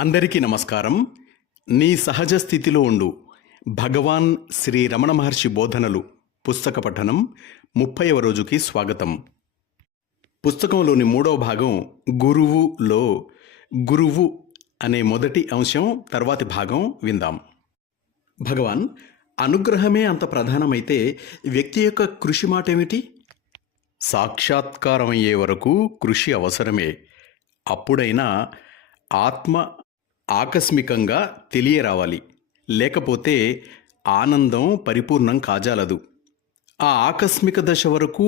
అందరికీ నమస్కారం. నీ సహజ స్థితిలో ఉండు భగవాన్ శ్రీ రమణ మహర్షి బోధనలు పుస్తక పఠనం 30వ రోజుకి స్వాగతం. పుస్తకంలోని 3వ భాగం గురువులో గురువు అనే మొదటి అంశం తర్వాతి భాగం విందాం. భగవాన్, అనుగ్రహమే అంత ప్రధానమైతే వ్యక్తి యొక్క కృషి మాట ఏమిటి? సాక్షాత్కారమయ్యే వరకు కృషి అవసరమే. అప్పుడైనా ఆత్మ ఆకస్మికంగా తెలియరావాలి, లేకపోతే ఆనందం పరిపూర్ణం కాజాలదు. ఆ ఆకస్మిక దశ వరకు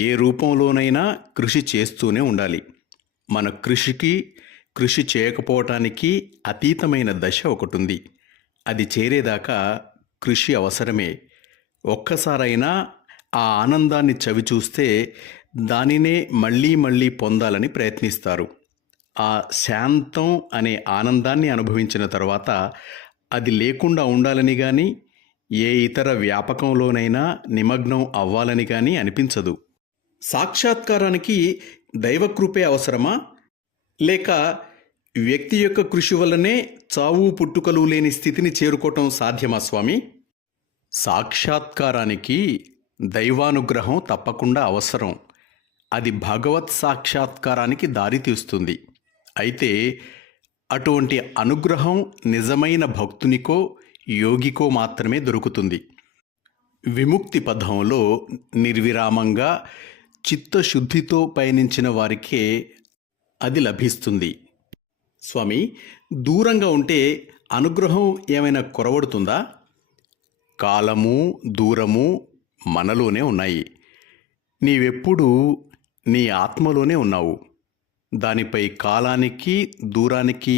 ఏ రూపంలోనైనా కృషి చేస్తూనే ఉండాలి. మన కృషి చేయకపోవటానికి అతీతమైన దశ ఒకటుంది. అది చేరేదాకా కృషి అవసరమే. ఒక్కసారైనా ఆ ఆనందాన్ని చవిచూస్తే దానినే మళ్ళీ మళ్ళీ పొందాలని ప్రయత్నిస్తారు. ఆ శాంతం అనే ఆనందాన్ని అనుభవించిన తర్వాత అది లేకుండా ఉండాలని కానీ, ఏ ఇతర వ్యాపకంలోనైనా నిమగ్నం అవ్వాలని కానీ అనిపించదు. సాక్షాత్కారానికి దైవకృపే అవసరమా, లేక వ్యక్తి యొక్క కృషి వల్లనే చావు పుట్టుకలు లేని స్థితిని చేరుకోవటం సాధ్యమా స్వామి? సాక్షాత్కారానికి దైవానుగ్రహం తప్పకుండా అవసరం. అది భగవత్ సాక్షాత్కారానికి దారితీస్తుంది. అయితే అటువంటి అనుగ్రహం నిజమైన భక్తునికో యోగికో మాత్రమే దొరుకుతుంది. విముక్తి పథంలో నిర్విరామంగా చిత్తశుద్ధితో పయనించిన వారికే అది లభిస్తుంది. స్వామి, దూరంగా ఉంటే అనుగ్రహం ఏమైనా కొరవడుతుందా? కాలము దూరము మనలోనే ఉన్నాయి. నీవెప్పుడూ నీ ఆత్మలోనే ఉన్నావు. దానిపై కాలానికి దూరానికి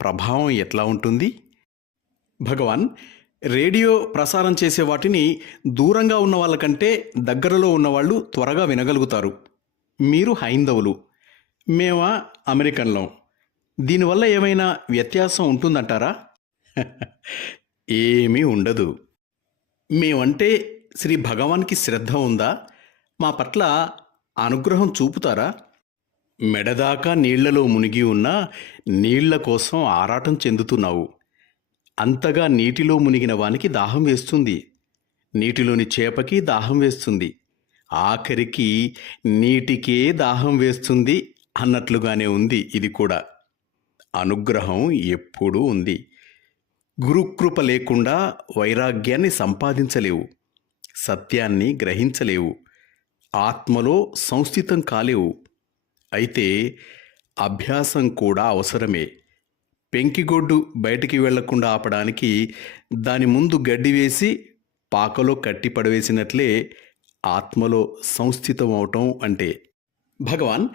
ప్రభావం ఎట్లా ఉంటుంది? భగవాన్, రేడియో ప్రసారం చేసే వాటిని దూరంగా ఉన్న వాళ్ళకంటే దగ్గరలో ఉన్నవాళ్ళు త్వరగా వినగలుగుతారు. మీరు హైందవులు, మేమా అమెరికన్లం. దీనివల్ల ఏమైనా వ్యత్యాసం ఉంటుందంటారా? ఏమీ ఉండదు. మేమంటే శ్రీ భగవాన్కి శ్రద్ధ ఉందా? మా పట్ల అనుగ్రహం చూపుతారా? మెడదాకా నీళ్లలో మునిగి ఉన్నా నీళ్ల కోసం ఆరాటం చెందుతున్నావు. అంతగా నీటిలో మునిగిన వానికి దాహం వేస్తుంది. నీటిలోని చేపకి దాహం వేస్తుంది. ఆఖరికి నీటికే దాహం వేస్తుంది అన్నట్లుగానే ఉంది ఇది కూడా. అనుగ్రహం ఎప్పుడూ ఉంది. గురుకృప లేకుండా వైరాగ్యాన్ని సంపాదించలేవు, సత్యాన్ని గ్రహించలేవు, ఆత్మలో సంస్థితం కాలేవు. అయితే అభ్యాసం కూడా అవసరమే. పెంకిగొడ్డు బయటికి వెళ్లకుండా ఆపడానికి దాని ముందు గడ్డి వేసి పాకలో కట్టి పడవేసినట్లే ఆత్మలో సంస్థితం అవటం అంటే. భగవాన్,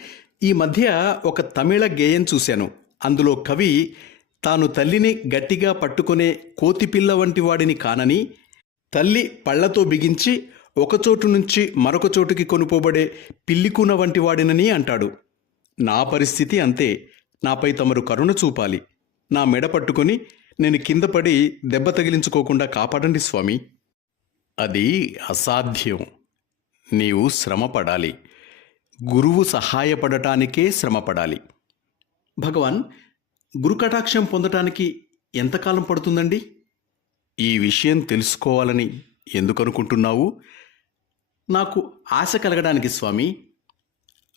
ఈ మధ్య ఒక తమిళ గేయం చూశాను. అందులో కవి తాను తల్లిని గట్టిగా పట్టుకునే కోతిపిల్ల వంటి వాడిని కానని, తల్లి పళ్లతో బిగించి ఒకచోటు నుంచి మరొక చోటుకి కొనుపోబడే పిల్లికూన వంటి వాడినని అంటాడు. నా పరిస్థితి అంతే. నాపై తమరు కరుణ చూపాలి. నా మెడ పట్టుకొని నేను కింద పడి దెబ్బ తగిలించుకోకుండా కాపాడండి స్వామి. అది అసాధ్యం. నీవు శ్రమపడాలి. గురువు సహాయపడటానికే శ్రమపడాలి. భగవాన్, గురుకటాక్షం పొందటానికి ఎంతకాలం పడుతుందండి? ఈ విషయం తెలుసుకోవాలని ఎందుకనుకుంటున్నావు? నాకు ఆశ కలగడానికి స్వామి.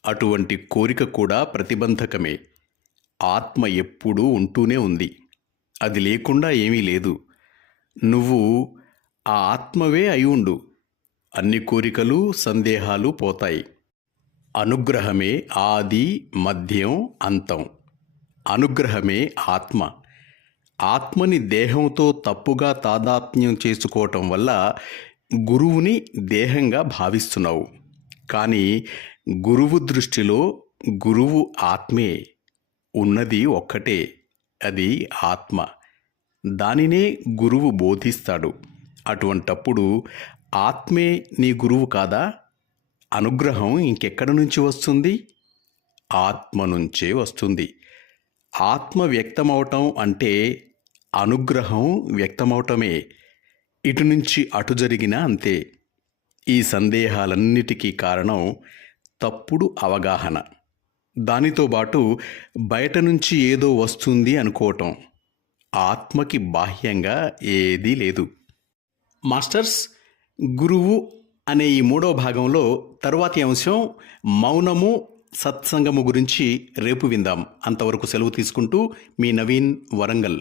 అటువంటి కోరిక కూడా ప్రతిబంధకమే. ఆత్మ ఎప్పుడూ ఉంటూనే ఉంది. అది లేకుండా ఏమీ లేదు. నువ్వు ఆ ఆత్మవే అయి ఉండు. అన్ని కోరికలు సందేహాలు పోతాయి. అనుగ్రహమే ఆది మధ్యం అంతం. అనుగ్రహమే ఆత్మ. ఆత్మని దేహంతో తప్పుగా తాదాత్మ్యం చేసుకోవటం వల్ల గురువుని దేహంగా భావిస్తున్నావు. కానీ గురువు దృష్టిలో గురువు ఆత్మే. ఉన్నది ఒక్కటే, అది ఆత్మ. దానినే గురువు బోధిస్తాడు. అటువంటప్పుడు ఆత్మే నీ గురువు కాదా? అనుగ్రహం ఇంకెక్కడి నుంచి వస్తుంది? ఆత్మ నుంచే వస్తుంది. ఆత్మ వ్యక్తమవటం అంటే అనుగ్రహం వ్యక్తమవటమే. ఇటు నుంచి అటు జరిగినా అంతే. ఈ సందేహాలన్నిటికీ కారణం తప్పుడు అవగాహన. దానితో పాటు బయట నుంచి ఏదో వస్తుంది అనుకోవటం. ఆత్మకి బాహ్యంగా ఏదీ లేదు. మాస్టర్స్, గురువు అనే ఈ 3వ భాగంలో తరువాతి అంశం మౌనము, సత్సంగము గురించి రేపు విందాం. అంతవరకు సెలవు తీసుకుంటూ మీ నవీన్, వరంగల్.